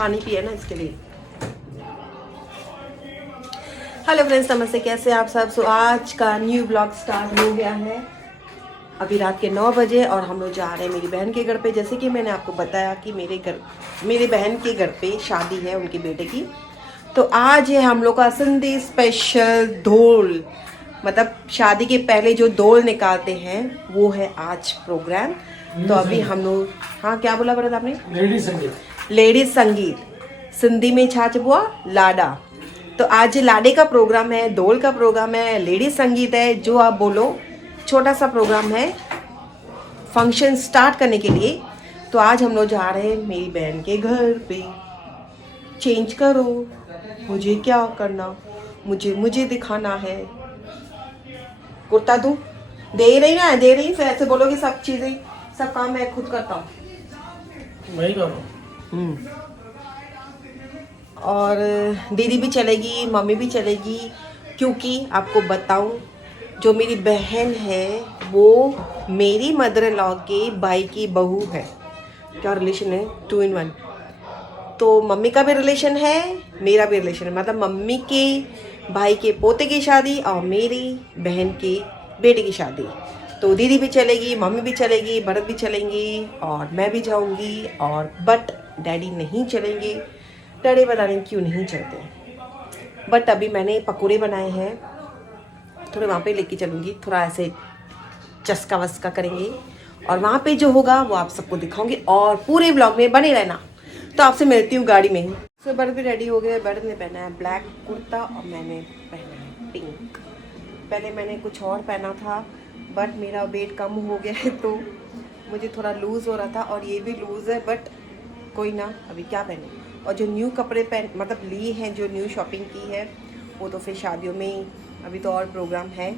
पानी पिए ना इसके लिए। हेलो फ्रेंड्स, नमस्ते, कैसे आप सब। सो आज का न्यू ब्लॉग स्टार्ट हो गया है। अभी रात के 9 बजे और हम लोग जा रहे हैं मेरी बहन के घर पे। जैसे कि मैंने आपको बताया कि मेरे बहन के घर पे शादी है उनके बेटे की। तो आज है हम लोग का संडे स्पेशल धोल, मतलब शादी के पहले जो धोल निकालते हैं वो है आज प्रोग्राम। तो अभी हम लोग, हाँ क्या बोला भरत आपने? लेडीज संगीत, सिंधी में छाछ बुआ लाडा। तो आज लाडे का प्रोग्राम है, धोल का प्रोग्राम है, लेडीज संगीत है, जो आप बोलो, छोटा सा प्रोग्राम है फंक्शन स्टार्ट करने के लिए। तो आज हम लोग जा रहे हैं मेरी बहन के घर पे। चेंज करो, मुझे क्या करना, मुझे दिखाना है। कुर्ता दूं? दे रही ना, दे रही, फिर ऐसे बोलोगे सब चीजें, सब काम मैं खुद करता हूँ। वही करो। और दीदी भी चलेगी, मम्मी भी चलेगी, क्योंकि आपको बताऊं, जो मेरी बहन है वो मेरी मदर इन लॉ के भाई की बहू है। क्या रिलेशन है? 2 in 1। तो मम्मी का भी रिलेशन है, मेरा भी रिलेशन है, मतलब मम्मी के भाई के पोते की शादी और मेरी बहन के बेटे की शादी। तो दीदी भी चलेगी, मम्मी भी चलेगी, भरत भी चलेंगी और मैं भी जाऊंगी। और बट डैडी नहीं चलेंगे। डैडी पता नहीं क्यों नहीं चलते। बट अभी मैंने पकौड़े बनाए हैं, थोड़े वहाँ पे लेके चलूँगी, थोड़ा ऐसे चस्का वस्का करेंगे और वहाँ पे जो होगा वो आप सबको दिखाऊंगी और पूरे व्लॉग में बने रहना। तो आपसे मिलती हूँ गाड़ी में ही। सो भरत भी रेडी हो गए। भरत ने पहना है ब्लैक कुर्ता और मैंने पहना है पिंक। पहले मैंने कुछ और पहना था बट मेरा वेट कम हो गया है तो मुझे थोड़ा लूज़ हो रहा था और ये भी लूज़ है, बट कोई ना, अभी क्या पहने। और जो न्यू कपड़े मतलब लिए हैं, जो न्यू शॉपिंग की है, वो तो फिर शादियों में ही। अभी तो और प्रोग्राम है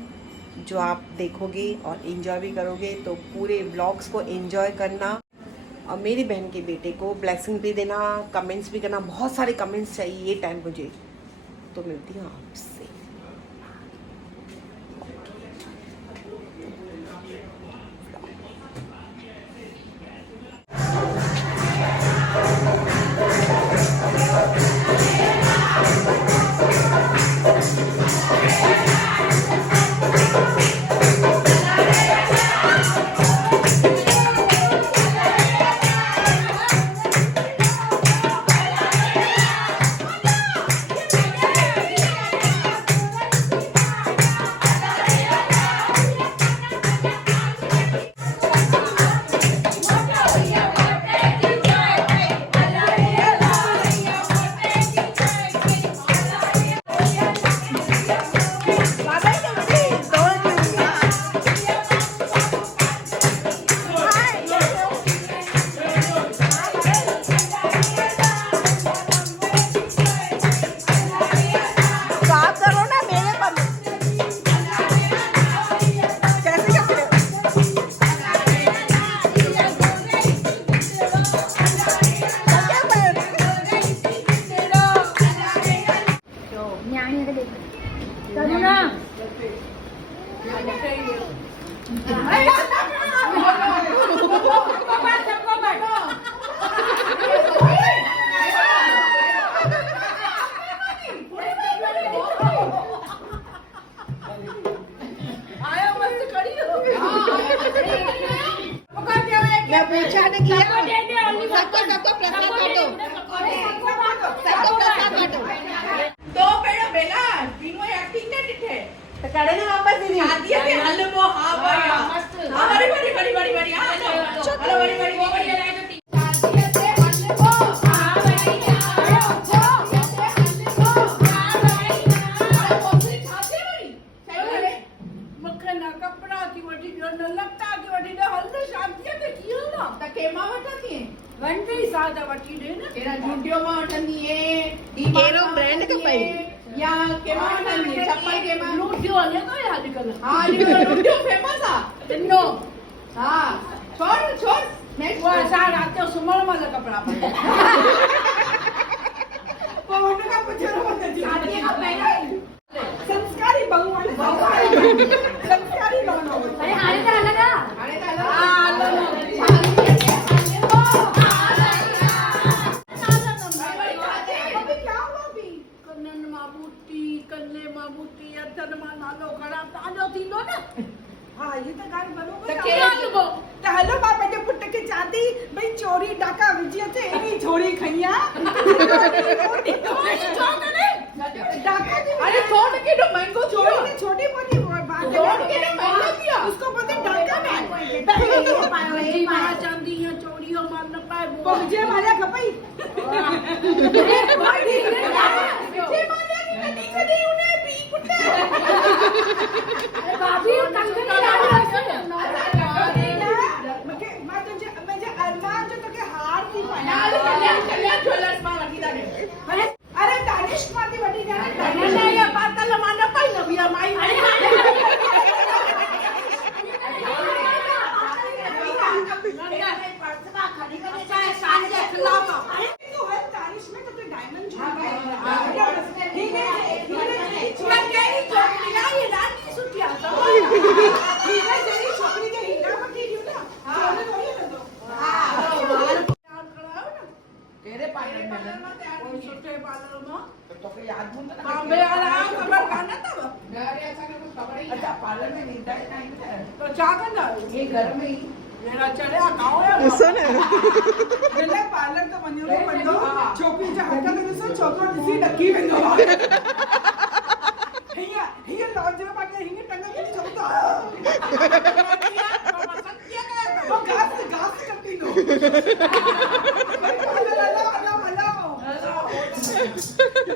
जो आप देखोगे और एंजॉय भी करोगे। तो पूरे व्लॉग्स को एंजॉय करना और मेरी बहन के बेटे को ब्लेसिंग भी देना, कमेंट्स भी करना। बहुत सारे कमेंट्स चाहिए ये टाइम मुझे। तो मिलती हूँ आपसे। मैं पूछा नहीं किया, सबको प्रसाद बांटो, सबको प्रसाद बांटो। तो पेड़ो बेला तीनों एक्टिंग ने दिखे तो कड़े ने वापस दीदी शादी के हल वो हां भाई मस्त हां बड़ी हां हेलो बड़ी केरो ब्रांड का पाई या केमा वठंदी चप्पल केमा लूटियो हले तो अॼुकल्ह हां लूटियो फेमस आहे तिनो हां छोड़ नेक्स्ट वो असां रात जो सुम्हण महिल कपिड़ा पाईंदा पोइ हुन खां पुछणो पवंदो शादी खां पहिरियों संस्कारी बहू संस्कारी बहू अरे हाणे त अलॻि आहे हाणे त अलॻि हा ही त ॻाल्हि बरोबर त केरु लुगो त हलो मां पंहिंजे पुट खे चवां थी भई चोरी डाका विझी अचे अहिड़ी छोरी खई आहे डाका थी अरे सोन केॾो महांगो थियो चोरी में छोटी मोटी बात है सोन केॾो महांगो थियो उसको बोलते डाका में जी मां चवंदी आहियां चोरीअ मां न पाइबो पोइ विजय माल्या खपई अरे भाभी तंग मूंखे मां तुंहिंजे मुंहिंजे अरमान जो तोखे हार थी पायां कल्याण ज्वेलर्स मां वठी था ॾे अरे दानिश मां थी वठी ॾियां न या पातल मां न पाई न बिया माई तू हर दानिश में तो डायमंड छोकरी के हीरा वठी ॾियो न सोने थोड़ी हलंदो कहिड़े पार्लर में कोई सुठे पार्लर मां तोखे यादि हूंदो न हां बे ख़बर कान अथव अरे असांखे कुझु ख़बर ई अच्छा पार्लर में वेंदा ई न आहियूं तो छा कंदा ये घर में ही मेरा चढ़िया गाँव है ॾिसो न हिन पार्लर त वञणो पवंदो छोकिरी जा हथ में ॾिसो छोकिरो ॾिसी ॾकी वेंदो हीअ लॉज में पाके हीअ टंग के चवंदो घास कटींदो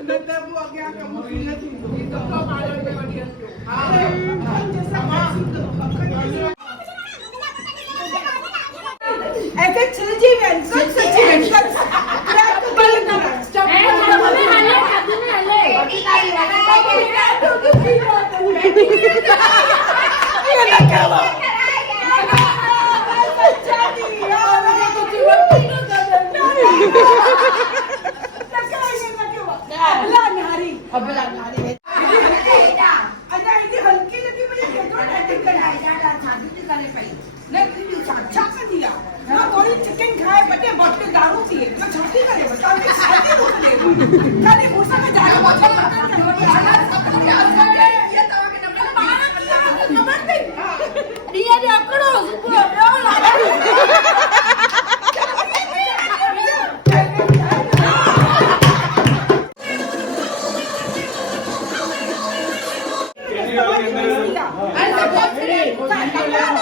न त पोइ अॻियां कमु न थींदो पार्लर में वठी ऐसे छिलजी वेंदा सब सच्ची वेंदा क्रैक बंद हल्की लगी मुझे थोड़ी चिकन खाए बटे बटे दारू पिए तो छाती करे बता के शादी को ले खाली मुसा में जाए ये तो के नंबर मारा किया नंबर दे रिया रे अकड़ो रो लागा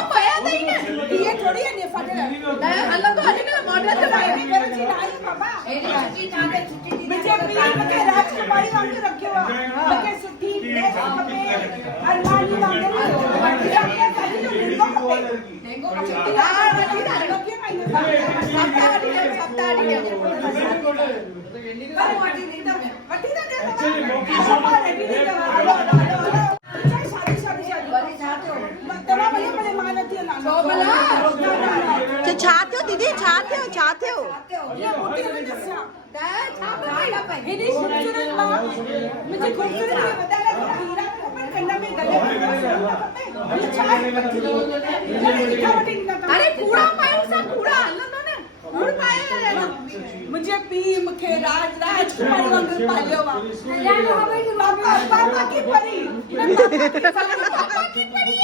ये थोड़ी है ने फटे अलग तो अलग मॉडल तो भाई में करे छी नहीं बाबा मुझे प्रिय के राजकुमारी वांगे रखे हुआ लगे सुठी ड्रेस खपे अरमानी वांगे देखो चिट्ठी आ रही है लगे नहीं सप्ताह अरे वाटी नहीं था वाटी ना दे तो छा थियो दीदी छा थियो ये मोटी समस्या हेडी खूबसूरत मां मुझे खूबसूरत ये बता रहा है हीरा अपन कंधा में गले में ये चाय अरे कूड़ा पाए सा कूड़ा हलंदो ने कूड़ पाए मुझे पी मुखे राजकुमारी वांगुरु पालियो वा यानो हवे की पापा की परी पापा की परी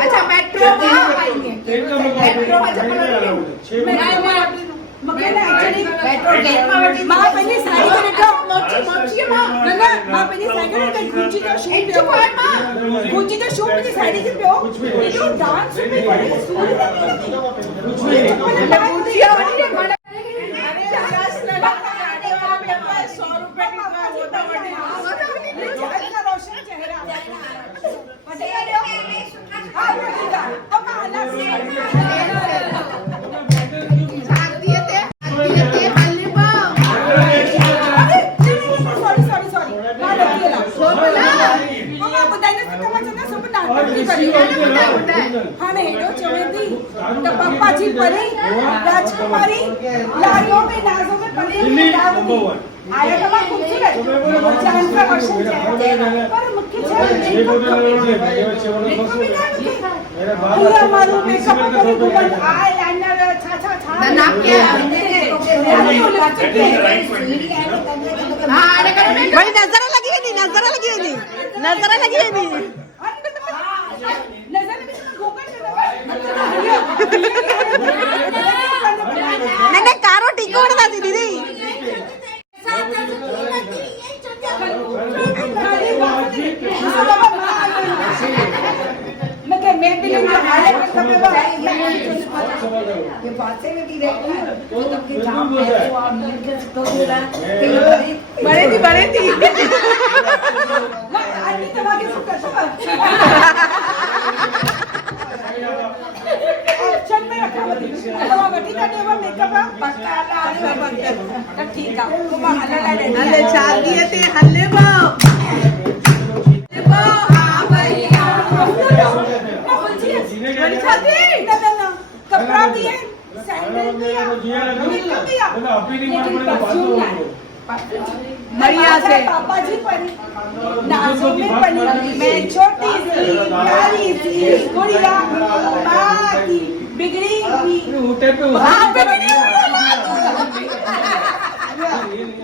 अच्छा मेट्रो का पाएंगे मेट्रो में चप्पल मेट्रो गेट में मां पहले साइकिल ॾिठो मोची मां मां पहले साइकिल ॾिठो गुची जो शू पियो मां गुची जो शू मुंहिंजी साइड ते पियो एॾो डांस में करे सूर हाणे हेॾो चवे थी त पप्पा जी परी राजकुमारी लाड़ियों में ना दिल्ली नंबर 1 आया था बात खूबसूरत चांद का वर्षन पर मुख्य ये बोतल ले भाई बच्चे वाला बस मेरा बाल ये मालूम है कब कभी घुमन आए लाइनर छा छा छा नाम क्या है हाँ अरे करो नहीं बड़ी नजर लगी है नहीं नजर लगी है नहीं नजर लगी है नहीं नजर में घोकन नहीं कारो टिको ना दीदी मैं भी नहीं आया ये बात से भी रहती है वो तब के जाम जाम है, वो आप मिलकर तो बोला बड़े थी आदमी तबाह के सब करता ऑप्शन में रखा हुआ तो बटी का टेबल मेकअप है पक्का आने वाला तो ठीक है वो बहाना ले हल्ले चार दिए थे हल्ले पाओ हां भैया बड़ी खाती ना कपड़ा भी है सैंडल भी है मेकअप भी है लेकिन परफ्यूम है बढ़िया से पापा जी परी नाज़ों में पली मैं छोटी सी प्यारी सी गुड़िया माँ की बिगड़ी हुई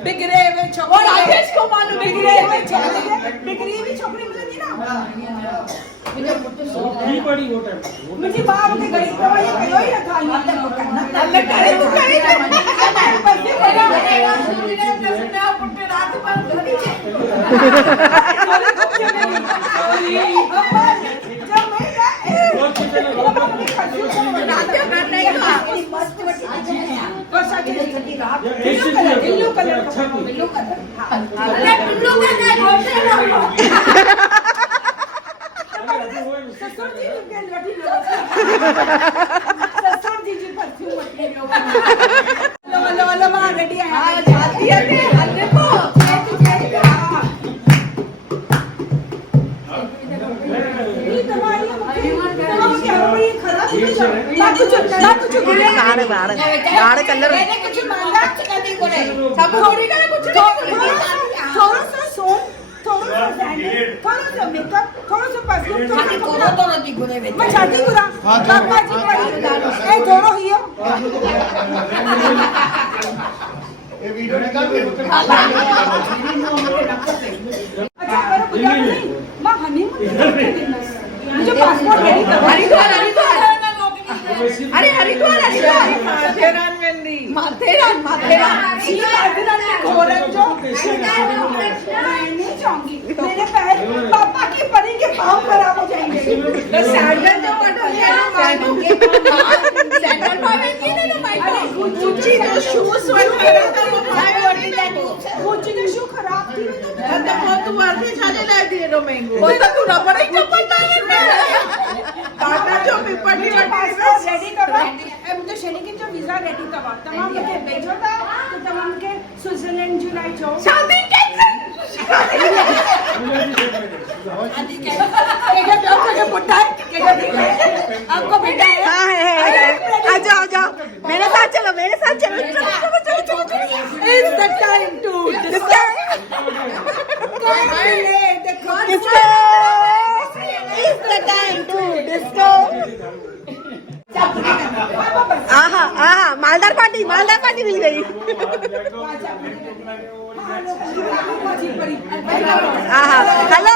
बिगड़े हुए छोकरे राजेश को मालूम बिगड़े हुए छोकरे बिगड़ी हुई छोकरी मिलेगी ना की पड़ी वो टाइम मुझे बाप ने गरीब दवाई कहो ही रखा है अल्लाह करे तू करे ब्लू कलर ससुर जी के लड़ी ससुर जी जी परफ्यूम लो मां रेडी है हां जाती है हल्ले को ये तुम्हारी ये खराब ना कुछ नाड़ कलर कुछ मांगा सब थोड़ी का कुछ थोड़ा सा सोन थोड़ा सा सैंडल थोड़ा सा मेकअप थोड़ा सा परफ्यूम थोड़ा तो नहीं गुने में मैं चाहती हूं पापा जी पड़ी ए थोड़ा ही हो ये वीडियो निकाल के अच्छा करो कुछ नहीं मां हनीमून मुझे पासपोर्ट रेडी करवा हरिद्वार माथेरान माथेरान में घोरन जो मैं नहीं चाहूंगी मेरे पैर पापा की परी के पाँव खराब हो जाएंगे तो सैंडल जो सैंडल पावेंगे ना तो माइको गुच्ची जो शूज गुच्ची जो शू खराब थी तो बहुत वर्दी छाले ला दिए नो मैंगो वो तो तू रबड़ ही चप्पल डाले टाटा जो पिपटी पासपोर्ट रेडी करवा मुझे शनि की जो वीजा रेडी करवा तमाम के भेजो था तो तमाम के स्विट्जरलैंड जुलाई जो शादी कैंसिल शादी कैंसिल केगा जॉब का पुट्टा है केगा आपको बेटा है हाँ है आ जाओ मेरे साथ चलो चलो It's the time to discuss. देखो It's the time to disco. आहा मालदार पार्टी मिल गई आहा हेलो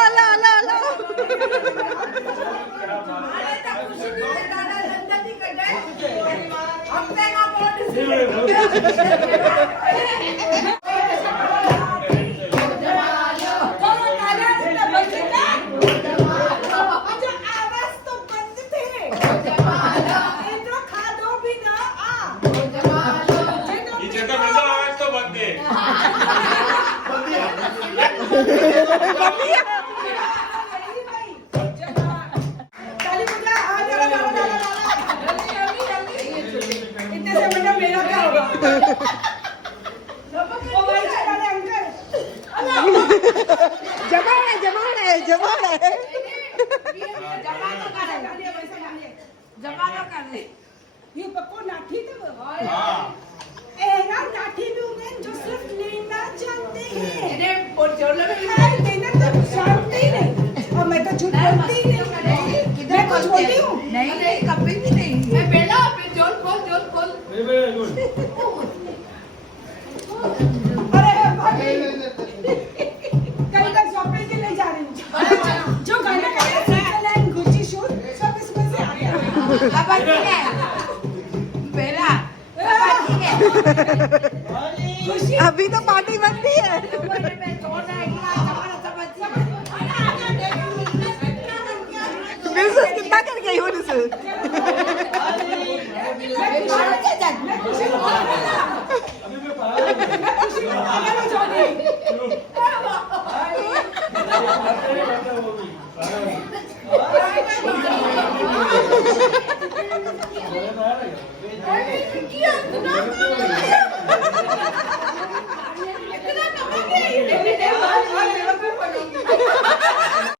ये पक्को नाठी तो ए ना नाठी भी उन्हें जो अभी तो पार्टी बनती है बिल्कुल कितना कर गई हूँ